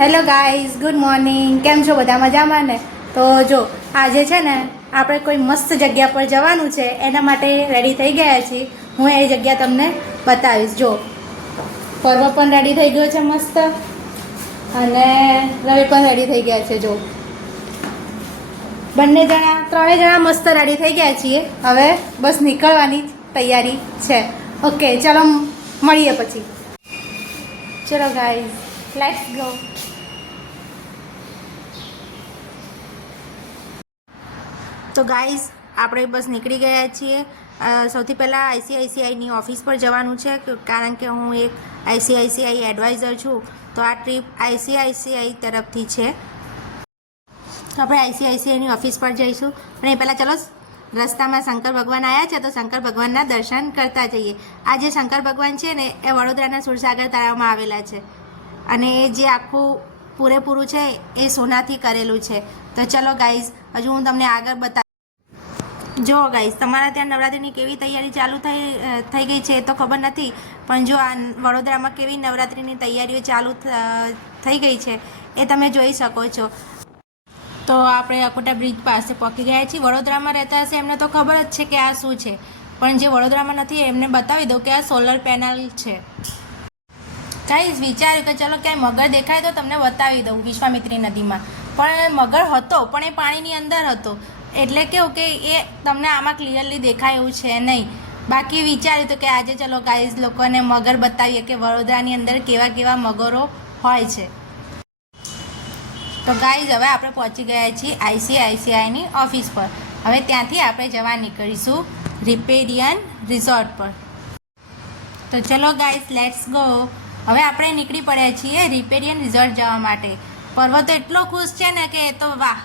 Hello guys, good morning. કેમ છો બધા મજામાં ને? તો જો, આજે છે ને, આપણે કોઈ મસ્ત જગ્યા પર જવાનું છે, એના માટે રેડી થઈ ગયા છીએ. હું એ જગ્યા તમને બતાવીશ. જો, પર્વ પણ રેડી થઈ ગયો છે મસ્ત. અને રવિ પણ રેડી થઈ ગયા છે, જો. બંને જણા ત્રણેય જણા મસ્ત રેડી થઈ ગયા છીએ. હવે બસ નીકળવાની તૈયારી છે. ઓકે ચલો મળીએ પછી. ચલો, ગાઈઝ લેટ્સ ગો તો ગાઈઝ આપણે બસ નીકળી ગયા છીએ. સૌથી પહેલાં આઈસીઆઈસીઆઈની ઓફિસ પર જવાનું છે કારણ કે હું એક આઈસીઆઈસીઆઈ એડવાઇઝર છું. તો આ ટ્રીપ આઈસીઆઈસીઆઈ તરફથી છે. તો આપણે આઈસીઆઈસીઆઈની ઓફિસ પર જઈશું. અને એ પહેલાં ચલો, રસ્તામાં શંકર ભગવાન આવ્યા છે, તો શંકર ભગવાનના દર્શન કરતા જઈએ. આ જે શંકર ભગવાન છે ને, એ વડોદરાના સુરસાગર તળાવમાં આવેલા છે. અને એ જે આખું પૂરેપૂરું છે, એ સોનાથી કરેલું છે. તો ચલો ગાઈઝ હજુ હું તમને આગળ બતા જો ગાઈસ તમારા ત્યાં નવરાત્રિની કેવી તૈયારી ચાલુ થઈ થઈ ગઈ છે એ તો ખબર નથી, પણ જો આ વડોદરામાં કેવી નવરાત્રિની તૈયારીઓ ચાલુ થઈ ગઈ છે એ તમે જોઈ શકો છો. તો આપણે અકોટા બ્રિજ પાસે પહોંચી ગયા છીએ. વડોદરામાં રહેતા હશે એમને તો ખબર જ છે કે આ શું છે. પણ જે વડોદરામાં નથી, એમને બતાવી દઉં કે આ સોલર પેનલ છે. ગાઈઝ વિચાર્યું કે ચલો ક્યાંય મગર દેખાય તો તમને બતાવી દઉં વિશ્વામિત્રી નદીમાં. પણ મગર હતો, પણ એ પાણીની અંદર હતો. એટલે કેવું કે એ તમને આમાં ક્લિયરલી દેખાય એવું છે નહીં. બાકી વિચાર્યું તો કે આજે ચલો ગાઈઝ લોકોને મગર બતાવીએ કે વડોદરાની અંદર કેવા કેવા મગરો હોય છે. તો ગાઈઝ હવે આપણે પહોંચી ગયા છીએ આઈસીઆઈસીઆઈની ઓફિસ પર. હવે ત્યાંથી આપણે જવા નીકળીશું રિપેરિયન રિઝોર્ટ પર. તો ચલો ગાઈઝ લેટ્સ ગો હવે આપણે નીકળી પડ્યા છીએ રિપેરિયન રિઝોર્ટ જવા માટે. પર્વતો એટલો ખુશ છે ને કે એ તો વાહ.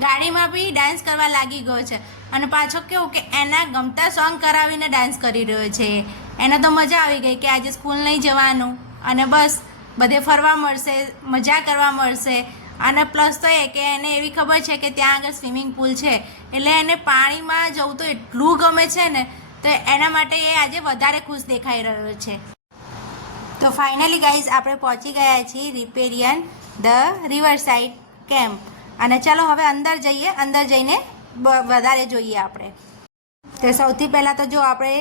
ગાડીમાં બી ડાન્સ કરવા લાગી ગયો છે. અને પાછો કેવું કે એના ગમતા સોંગ કરાવીને ડાન્સ કરી રહ્યો છે. એને તો મજા આવી ગઈ કે આજે સ્કૂલ નહીં જવાનું. અને બસ, બધે ફરવા મળશે, મજા કરવા મળશે. અને પ્લસ તો એ કે એને એવી ખબર છે કે ત્યાં આગળ સ્વિમિંગ પુલ છે. એટલે એને પાણીમાં જવું તો એટલું ગમે છે ને, તો એના માટે એ આજે વધારે ખુશ દેખાઈ રહ્યો છે. તો ફાઇનલી ગાઈઝ આપણે પહોંચી ગયા છીએ riparian the river side camp. અને ચાલો હવે અંદર જઈએ, અંદર જઈને વધારે જોઈએ આપણે. તો સૌથી પહેલાં તો જો આપણે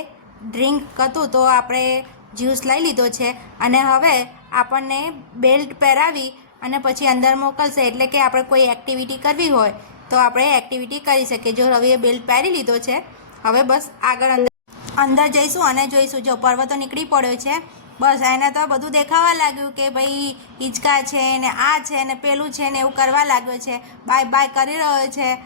ડ્રિંક હતું તો આપણે જ્યુસ લઈ લીધો છે અને હવે આપણને બેલ્ટ પહેરાવી અને પછી અંદર મોકલશે. એટલે કે આપણે કોઈ એક્ટિવિટી કરવી હોય તો આપણે એક્ટિવિટી કરી શકીએ. જો રવિએ બેલ્ટ પહેરી લીધો છે, હવે બસ આગળ અંદર અંદર જઈશું અને જોઈશું. જો પર્વતો નીકળી પડ્યો છે બસ એને તો બધું દેખાવા લાગ્યું કે ભાઈ હિંચકા છે ને આ છે ને પેલું છે ને એવું કરવા લાગ્યો છે. બાય બાય કરી રહ્યો છે.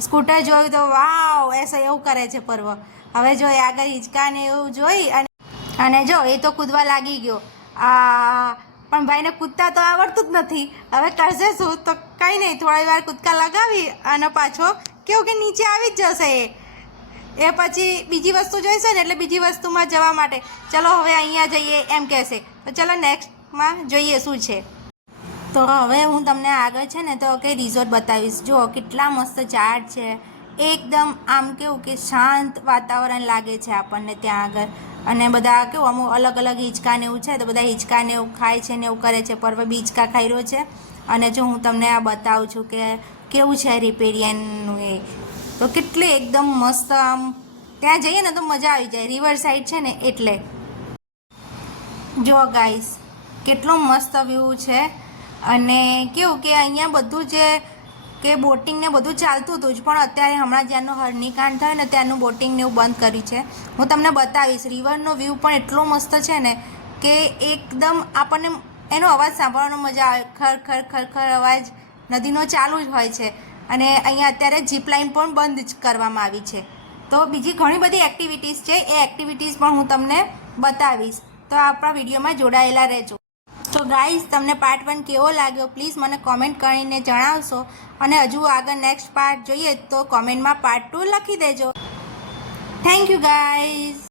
સ્કૂટર જોયું તો વાવ એસે એવું કરે છે પર્વ. હવે જો એ આગળ હિંચકા ને એવું જોઈ અને અને જો એ તો કૂદવા લાગી ગયો. આ, પણ ભાઈને કૂદતા તો આવડતું જ નથી. હવે કરશે શું? તો કંઈ નહીં, થોડી વાર કૂદકા લગાવી અને પાછો કેવું કે નીચે આવી જ જશે એ. એ પછી બીજી વસ્તુ જોઈશે ને એટલે બીજી વસ્તુમાં જવા માટે. ચલો હવે અહીંયા જઈએ એમ કહેશે. તો ચલો નેક્સ્ટમાં જોઈએ શું છે. તો હવે હું તમને આગળ છે ને તો કે રિઝોર્ટ બતાવીશ. જુઓ કેટલા મસ્ત ઝાડ છે. એકદમ આમ કેવું કે શાંત વાતાવરણ લાગે છે આપણને ત્યાં આગળ. અને બધા કેવું અમુક અલગ અલગ હિંચકા ને એવું છે તો બધા હિંચકા ને એવું ખાય છે ને એવું કરે છે. પર્વ બીચકા ખાઈ રહ્યો છે. અને જો હું તમને આ બતાવું છું કે કેવું છે રિપેરિયનનું એ. તો કેટલી એકદમ મસ્ત આમ, ત્યાં જઈએ ને તો મજા આવી જાય. રિવર સાઈડ છે ને એટલે. જો ગાઈસ કેટલો મસ્ત વ્યૂ છે. અને કેવું કે અહીંયા બધું જે, કે બોટિંગ ને બધું ચાલતું હતું જ, પણ અત્યારે હમણાં જ્યાંનો હરણીકાંડ થયો ને ત્યાંનું બોટિંગ ને એવું બંધ કર્યું છે. હું તમને બતાવીશ રિવરનો વ્યૂ પણ એટલો મસ્ત છે ને કે એકદમ આપણને એનો અવાજ સાંભળવાનો મજા આવે. ખર ખર ખર ખર અવાજ નદીનો ચાલુ જ હોય છે. અને અહીંયા અત્યારે જીપ લાઇન પણ બંધ કરવામાં આવી છે. તો બીજી ઘણી બધી એક્ટિવિટીઝ છે, એ એક્ટિવિટીઝ પણ હું તમને બતાવીશ. તો આપણા વિડીયોમાં જોડાયેલા રહેજો. તો ગાઈઝ તમને પાર્ટ વન કેવો લાગ્યો? પ્લીઝ મને કોમેન્ટ કરીને જણાવશો. અને હજુ આગળ નેક્સ્ટ પાર્ટ જોઈએ તો કોમેન્ટમાં પાર્ટ ટુ લખી દેજો. Thank you guys